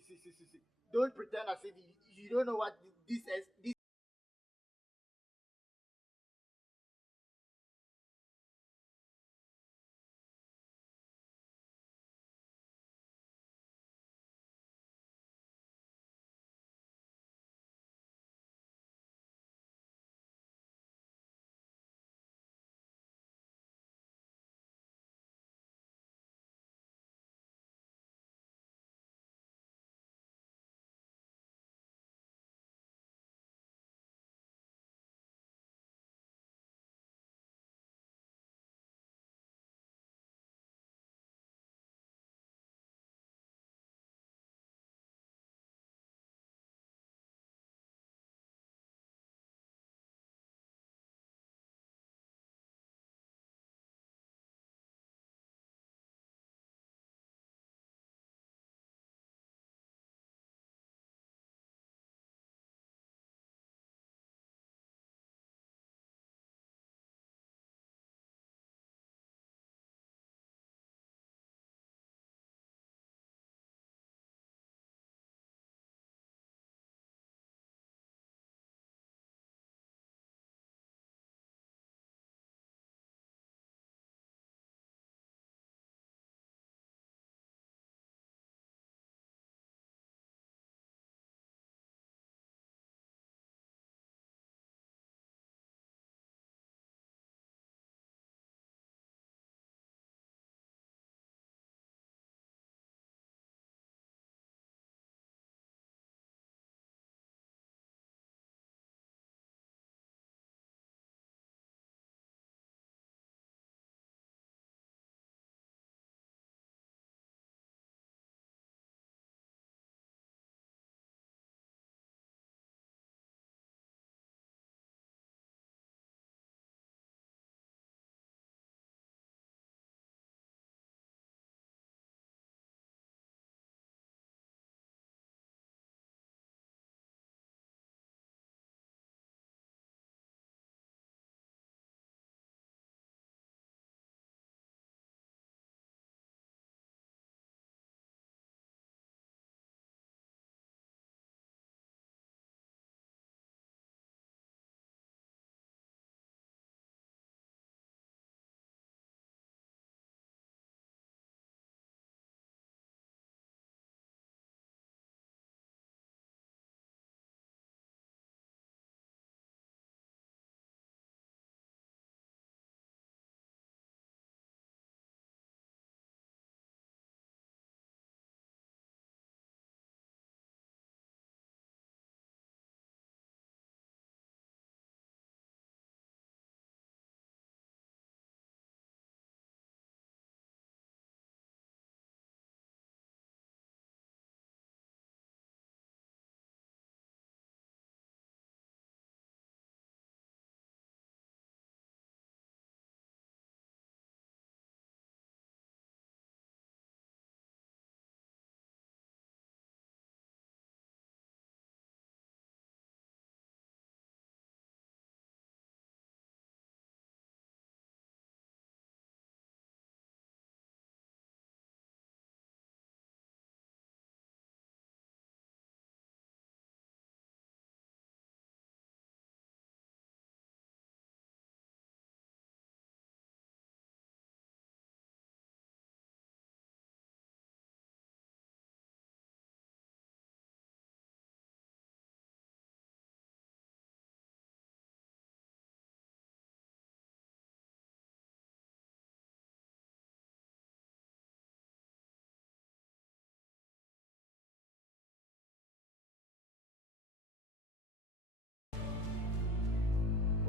See. Don't pretend as if you don't know what this is. This.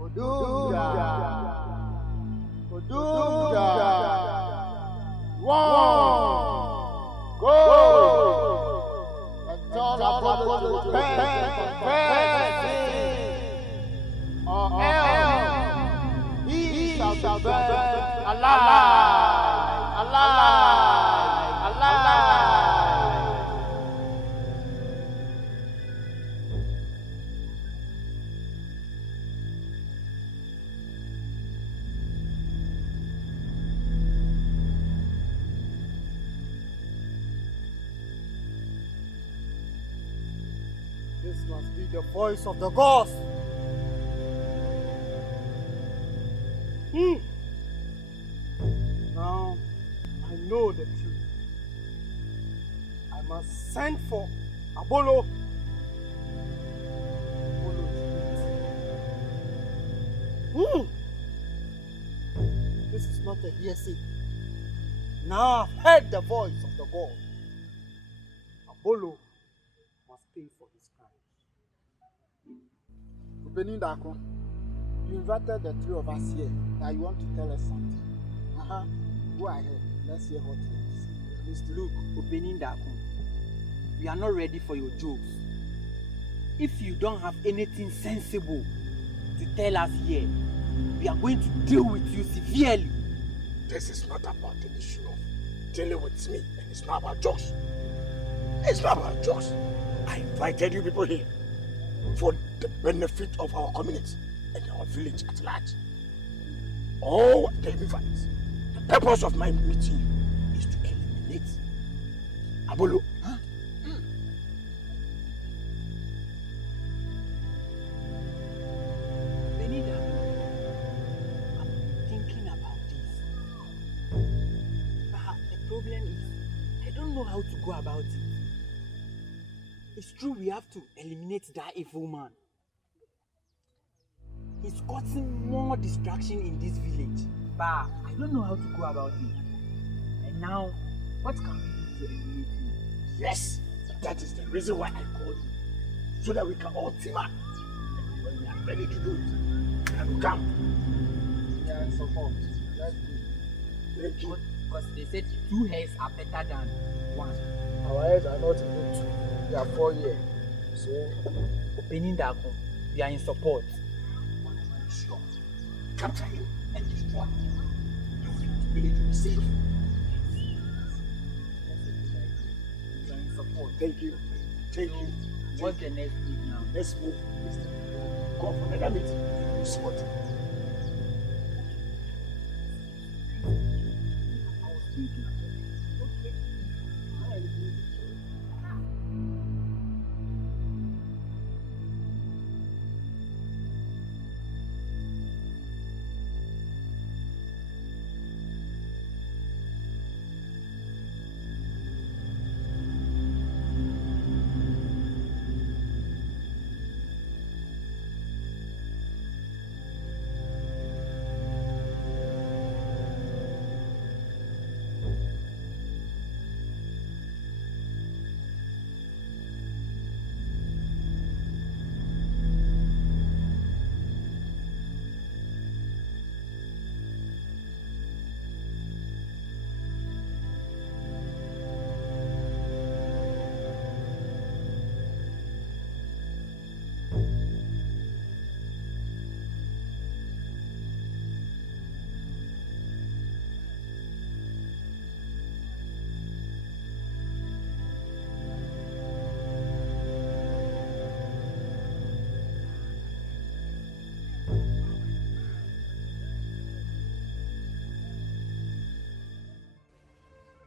Odunga. Odunga. One. Go. And turn Apollo to confess or else he shall be burned alive, alive. This must be the voice of the gods. Now, I know the truth. I must send for Abolo. This is not a hearsay. Now I've heard the voice of the God. Abolo must pay for his crime. Ubenindako, you invited the three of us here. Now you want to tell us something. Go ahead. Let's hear what you have to say. Mr. Luke, Ubenindako, we are not ready for your jokes. If you don't have anything sensible to tell us here, we are going to deal with you severely. This is not about the issue of dealing with me, and it's not about jokes. It's not about jokes. I invited you people here for the benefit of our community and our village at large. Oh, the invite. The purpose of my meeting is to eliminate Abolo. How to go about it. It's true we have to eliminate that evil man. He's causing more destruction in this village. But I don't know how to go about it. And now, what can we do to eliminate him? Yes, that is the reason why I called you. So that we can all team up. And when we are ready to do it, we can come. Yeah, support. Let's do. Thank you. Because they said 2 hairs are better than 1. Our heads are not even 2. They are 4 here. So, Ubenindako, we are in support. We want to ensure, capture him and destroy him. We need to be safe. We are in support. Thank you. Thank you. What's the next move now? Let's move. Go for another meeting. You see what?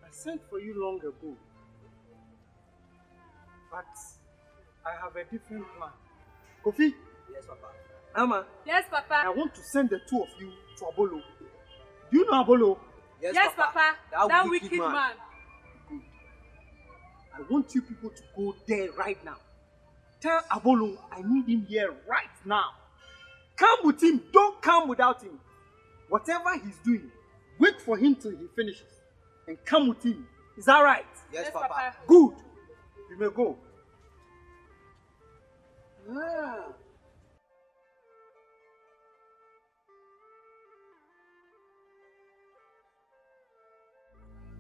I sent for you long ago. But I have a different plan. Kofi? Yes, Papa. Amma? Yes, Papa. I want to send the 2 of you to Abolo. Do you know Abolo? Yes, Papa. That wicked man. Good. I want you people to go there right now. Tell Abolo I need him here right now. Come with him. Don't come without him. Whatever he's doing, wait for him till he finishes. And come with him. Is that right? Yes, Papa. Good. You may go.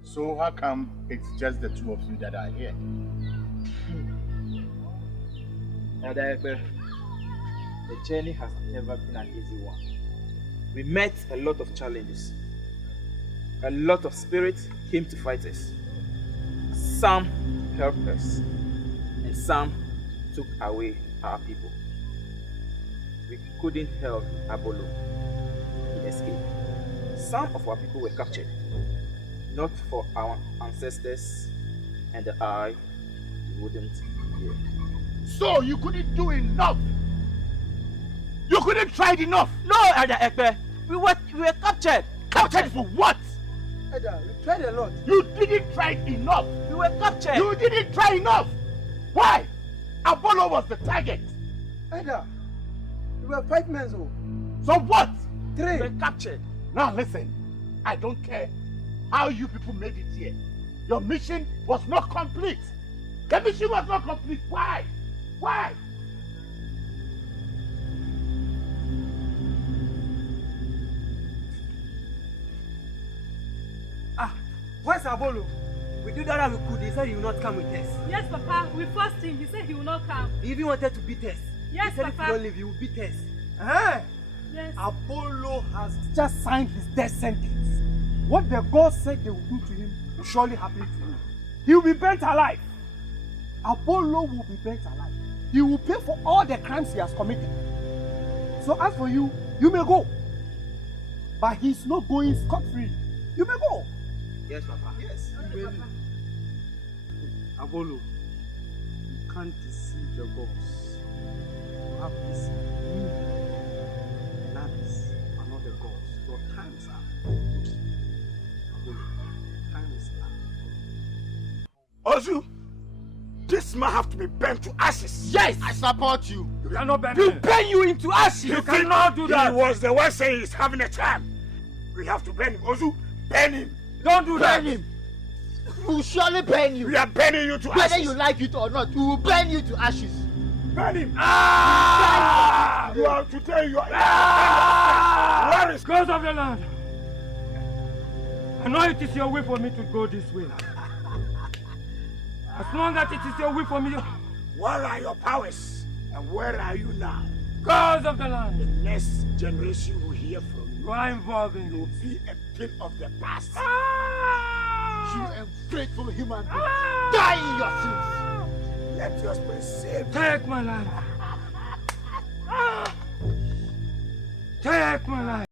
So how come it's just the 2 of you that are here? The journey has never been an easy one. We met a lot of challenges. A lot of spirits came to fight us. Some helped us, and some took away our people. We couldn't help Abolo. He escaped. Some of our people were captured, not for our ancestors and the eye we wouldn't hear. So you couldn't do enough. You couldn't try enough. No, Elder Ekpe. We were captured. Captured for what? Elder, we tried a lot. You didn't try enough. We were captured. You didn't try enough. Why? Apollo was the target. Elder, we were 5 men, so. So what? 3. We were captured. Now listen, I don't care how you people made it here. Your mission was not complete. The mission was not complete. Why? Why? Where's Abolo? We did all that we could. He said he will not come with us. Yes, Papa. We forced him. He said he will not come. He even wanted to beat us. Yes, he said Papa. if we don't leave, he will beat us. Yes. Apollo has just signed his death sentence. What the God said they will do to him will surely happen to him. He will be burnt alive. Apollo will be burnt alive. He will pay for all the crimes he has committed. So as for you, you may go. But he's not going scot-free. You may go. Yes, Papa. Yes. Apollo, you can't deceive the gods. You have deceived me. And others are not the gods. Your time is up. Apollo, time is up. Ozu, this man have to be burnt to ashes. Yes! I support you. You cannot burn You him. burn you into ashes. You cannot do that. He was the one saying he's having a time. We have to burn him. Ozu, burn him. Don't do that. Burn him. We will surely burn you. We are burning you to Whether ashes. you like it or not, we will burn you to ashes. Burn him. Ah! You have to tell you. Where is God of the land, I know it is your way for me to go this way. As long as it is your way for me, Where are your powers? And where are you now? God of the The land, next generation will hear from you. you are involved in You will this. be a thing of the past. You ungrateful human being. Die in your sins. Let your spirit save. Take my life. Take my life.